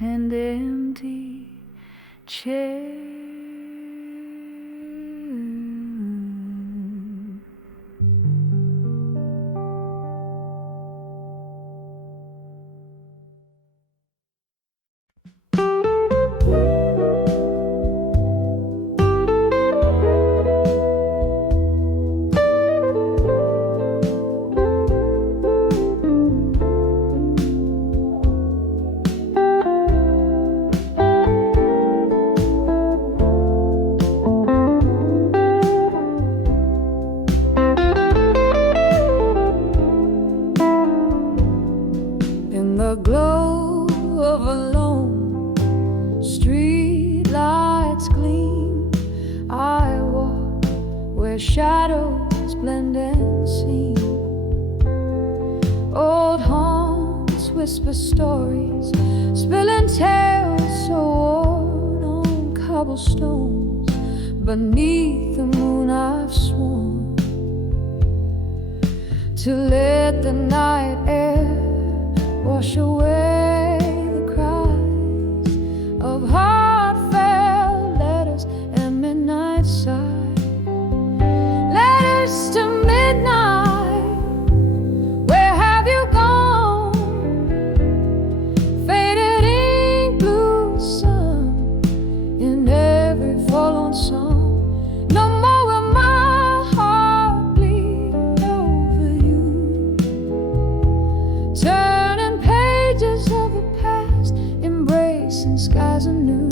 and empty chairs. The glow of a lone street lights gleam. I walk where shadows blend and seem. Old haunts whisper stories, spilling tales so old on cobblestones. Beneath the moon I've sworn to let the night air wash away the cries of heartfelt letters and midnight sighs. Letters to midnight, where have you gone? Faded ink, blue sun in every forlorn song. No more will my heart bleed over you. Turning pages of the past, embracing skies anew.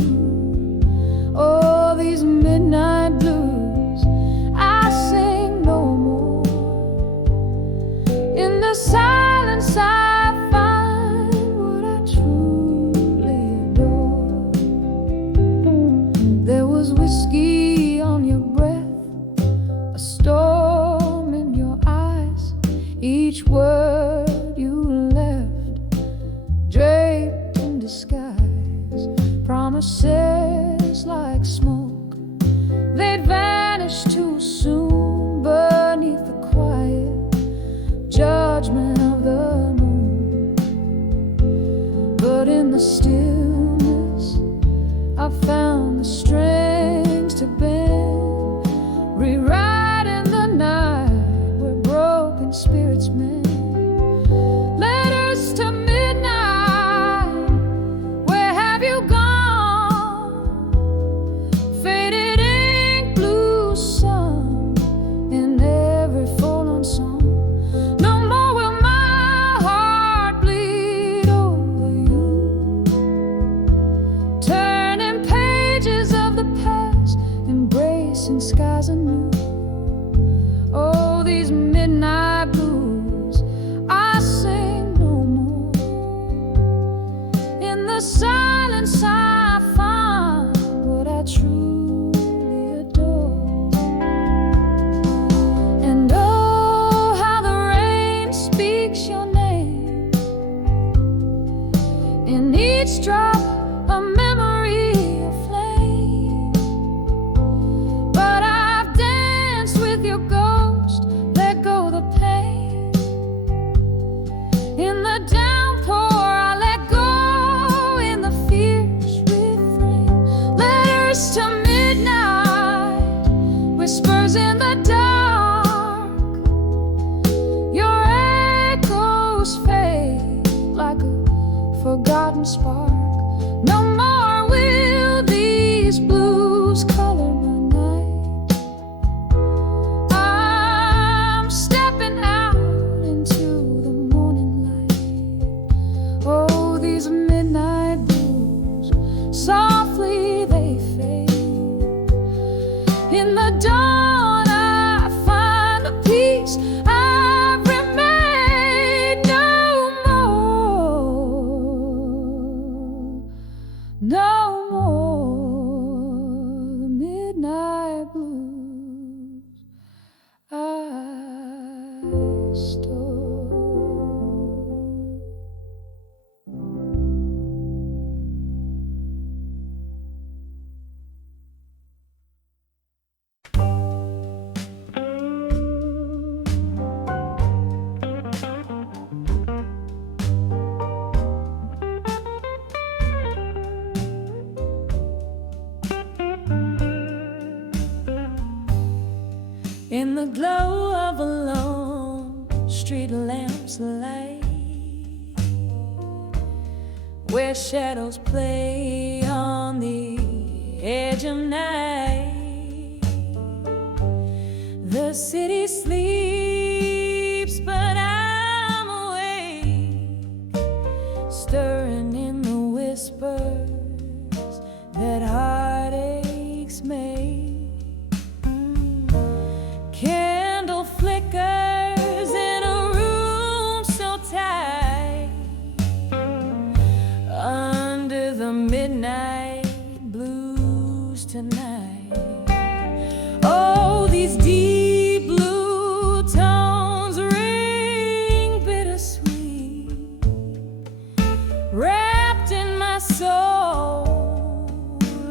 Oh, these midnight blues I sing no more. In the silence I find what I truly adore. There was whiskey on your breath, a storm in your eyes. Each word you left draped in disguise, promises like smoke, they'd vanish too soon beneath the quiet judgment of the moon. But in the stillness I found the strings to bend, rewriting the night where broken spirits mend. Letters to midnight, where have you gone? Faded ink, blue sun in every forlorn song. No more will my heart bleed over you. Turning pages of the past, embracing skies anew. Oh, these midnight blues I sing no more. In the silence I find what I truly adore. And oh, how the rain speaks your name in each drop, a memory aflame. But I've danced with your ghost, let go the pain. In the softly they fade. In the dawn I find a peace I've remade. No more, no more midnight blues I stole. In the glow of a lone street lamp's light, where shadows play on the edge of night, the city sleeps, but I'm awake, stirring in the whispers that heartaches make. Candle flickers in a room so tight, under the midnight blues tonight. Oh, these deep blue tones ring bittersweet, wrapped in my soul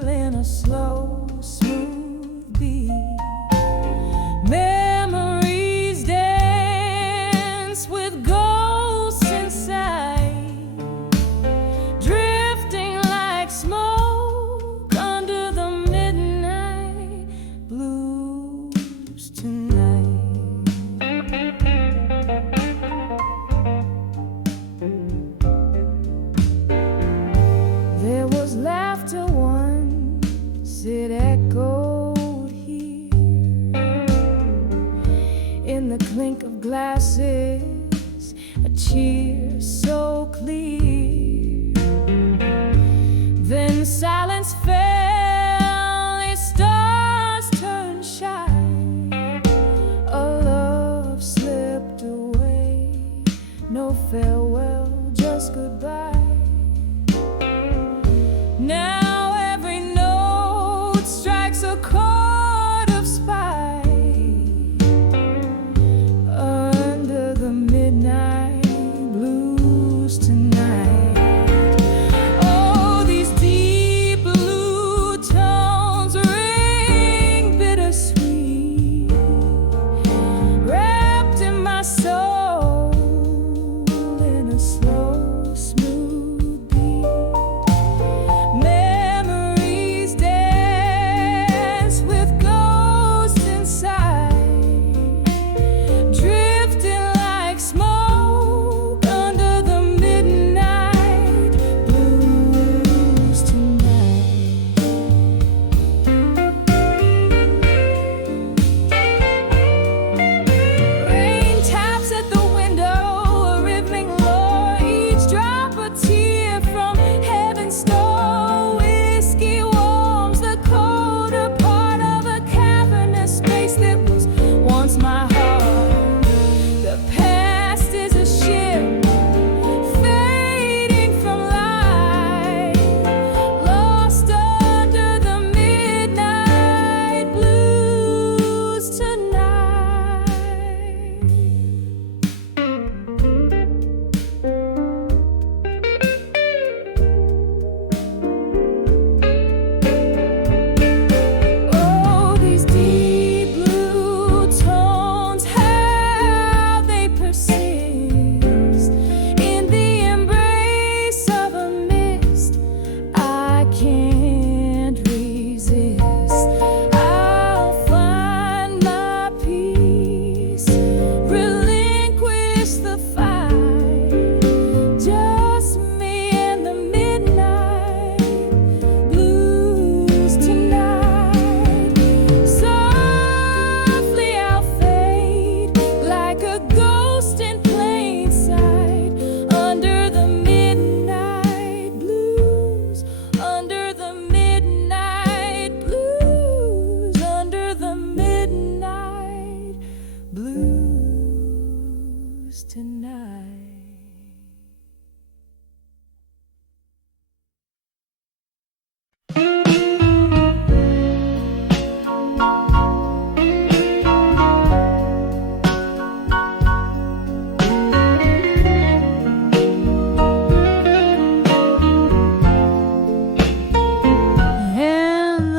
in a slow, smooth beat. Memories dance with ghosts inside, drifting like smoke under the midnight blues tonight. There was laughter once, it echoed here in the clink of glasses, a cheer so clear. Then silence fell, its stars turned shy, a love slipped away, no farewell, just goodbye. Now every note strikes a chord of spite, under the midnight blues tonight.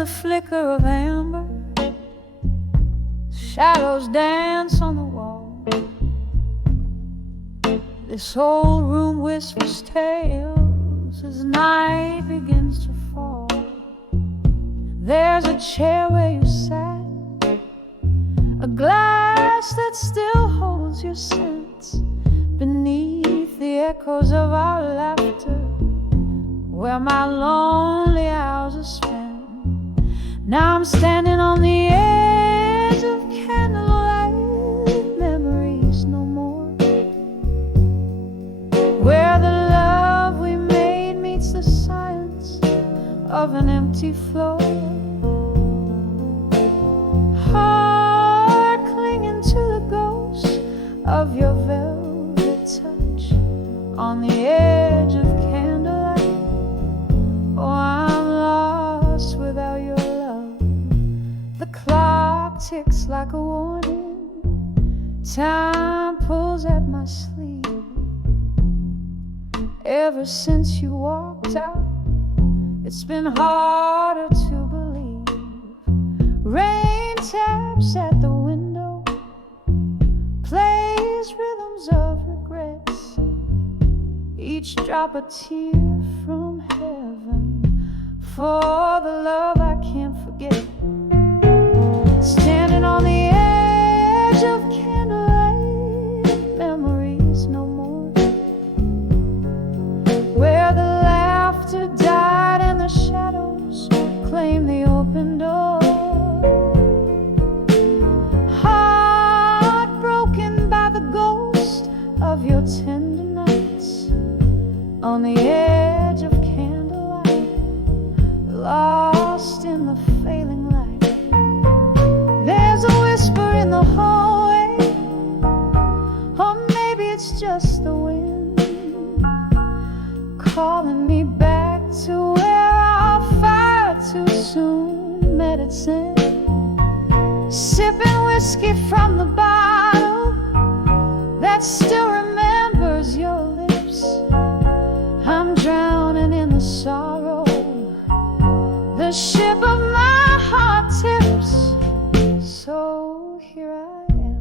the flicker of amber. Shadows dance on the wall. This old room whispers tales as night begins to fall. There's a chair where you sat, a glass that still holds your scent, beneath the echoes of our laughter, where my lonely hours are spent. Now I'm standing on the edge of candlelight, memories no more, where the love we made meets the silence of an empty floor. Heart clinging to the ghost of your velvet touch on the edge of candlelight. Oh, I'm lost without your love. The clock ticks like a warning. Time pulls at my sleeve. Ever since you walked out, it's been harder to believe. Rain taps at the window, plays rhythms of regrets, each drop a tear from heaven for the love I can't forget. Standing on the edge of candlelight, memories no more, where the laughter died and the shadows claim the open door. Heartbroken by the ghost of your tender nights on the edge of candlelight, lost in the failing light. There's a whisper in the hallway, or maybe it's just the wind calling me back to where our fire too soon met its end. Sipping whiskey from the bottle that still remembers your lips. I'm drowning in the sorrow. The ship of my heart tips. So here I am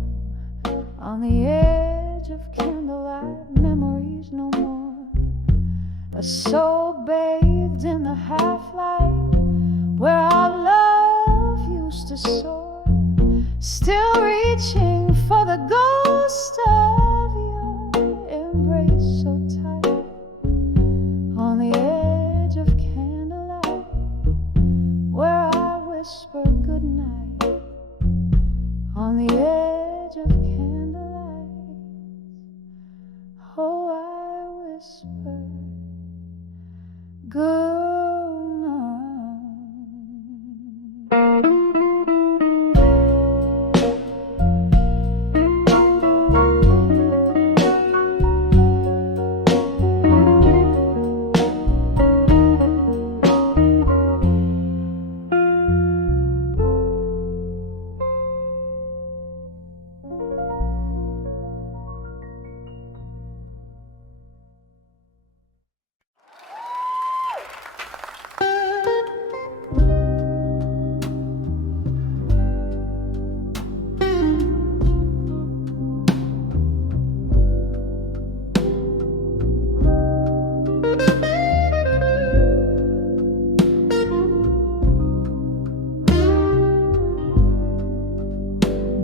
on the edge of candlelight, memories no more. A soul bathed in the half-light where our love used to soar, still reaching for the ghost of your embrace so tight. On the edge of candlelight where I whisper goodnight. On the edge of candlelight, oh, I whisper good night.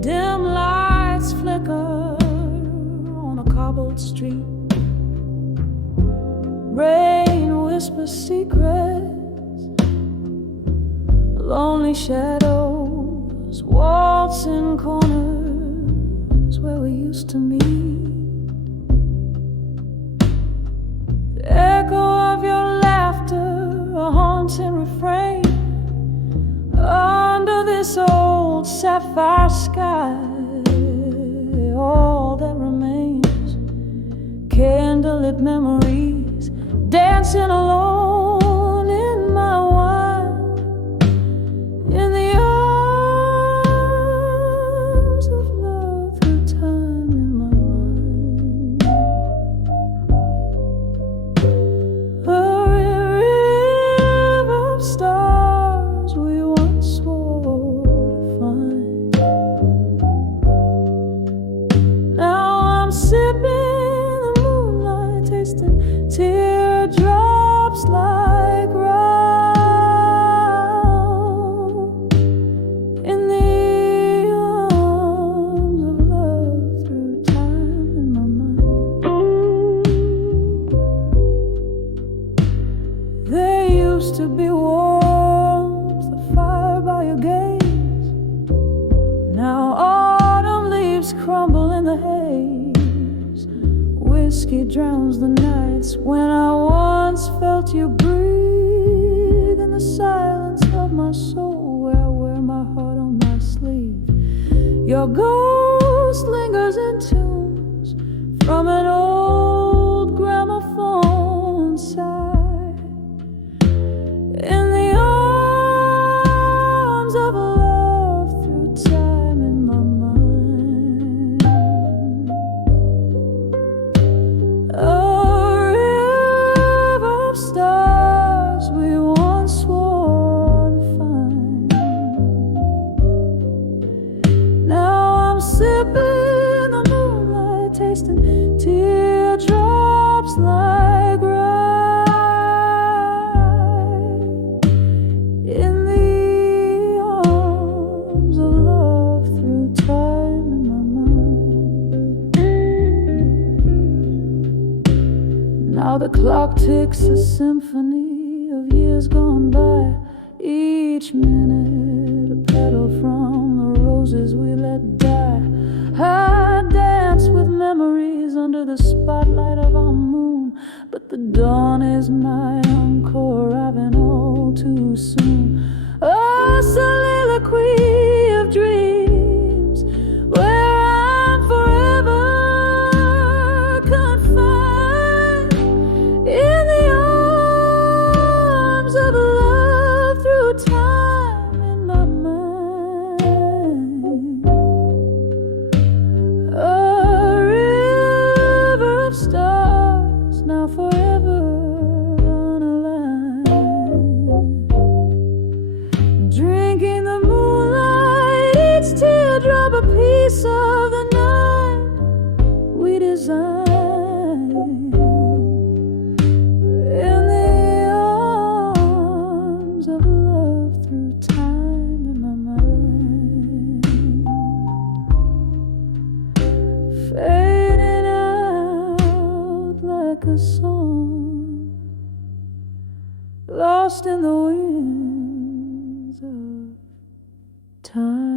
Dim lights flicker on a cobbled street. Rain whispers secrets. Lonely shadows waltz in corners where we used to meet. The echo of your laughter, a haunting refrain under this old sapphire sky. All that remains, candlelit memories dancing alone in my wine, in the arms of love through time in my mind. A river of stars we used to be warmth, the fire by your gaze. Now autumn leaves crumble in the haze. Whiskey drowns the nights when I once felt you breathe in the silence of my soul, where I wear my heart on my sleeve. Your ghost lingers in tunes from an old gramophone side, in the arms of love through time in my mind. A river of stars we once swore to find. Now I'm sipping the moonlight, tasting teardrops like rye, in the arms of love through time in my mind. Now the clock ticks a symphony of years gone by, each minute a petal from the roses we let die. I dance with memories under the spotlight of our moon, but the dawn is my encore, arriving all too soon. A soliloquy of dreams where I'm forever confined, in the arms of love through time in my mind. A river of stars, now forever unaligned, drinking the moonlight, each teardrop a piece of the night we designed, in the arms of love through time in my mind, fading out like a song, lost in the winds of time.